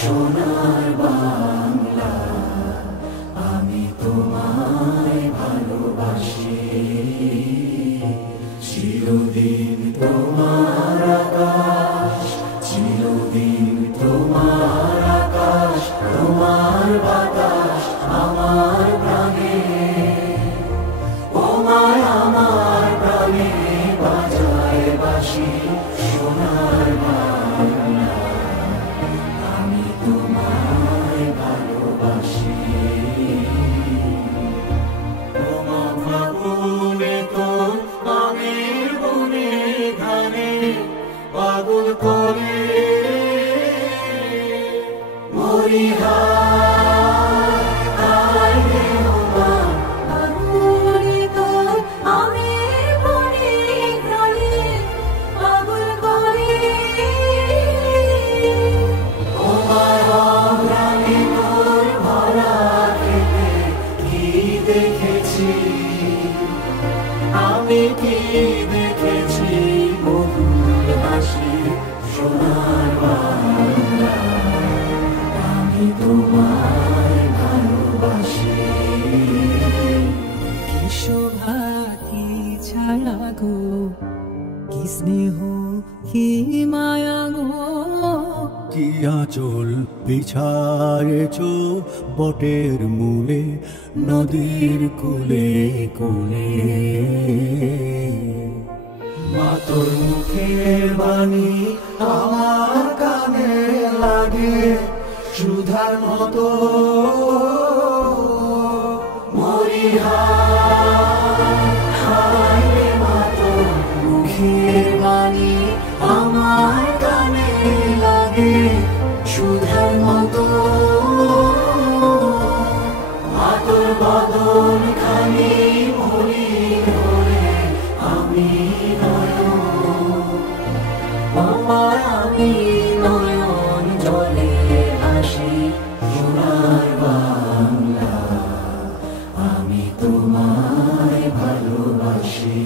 সোনার বাংলা, আমি তোমায় ভালোবাসি। চিরদিন তোমার আকাশ, চিরদিন তোমার আকাশ, তোমার বাতাস আমার প্রাণে, তোমায় আমার প্রাণে বাজায় বাঁশি। সোনার বাংলা, আমি তোমায় ভালোবাসি। তোমা ফাগুনে তোর আমের বনে ধানে পাগল করে মরি হায় হায় রে ওমা। ফাগুনে তোর আমের বনে ধানে পাগল করে তোমার অঘ্রাণে তোর ভরা খেতে কি দেখেছি আমি, কি দেখেছি বকুল হাসি। সোনার বাংলা, আমি তোমায় ভালোবাসি। কি শোভা কি ছায়া গো, কি স্নেহ কি মায়া গো, কি আঁচল বিছায়েছ বটের মূলে নদীর কূলে কূলে। মা তোর মুখের বাণী আমার কানে লাগে সুধার মতো, মরি হায় হায় রে মা তোর মুখের বাণী আমার কানে লাগে সুধার মতো। মা তোর বদন খানি মরি ধরে আমি আমার, আমি নয়ন জলে ভাসি। সোনার বাংলা, আমি তোমায় ভালোবাসি।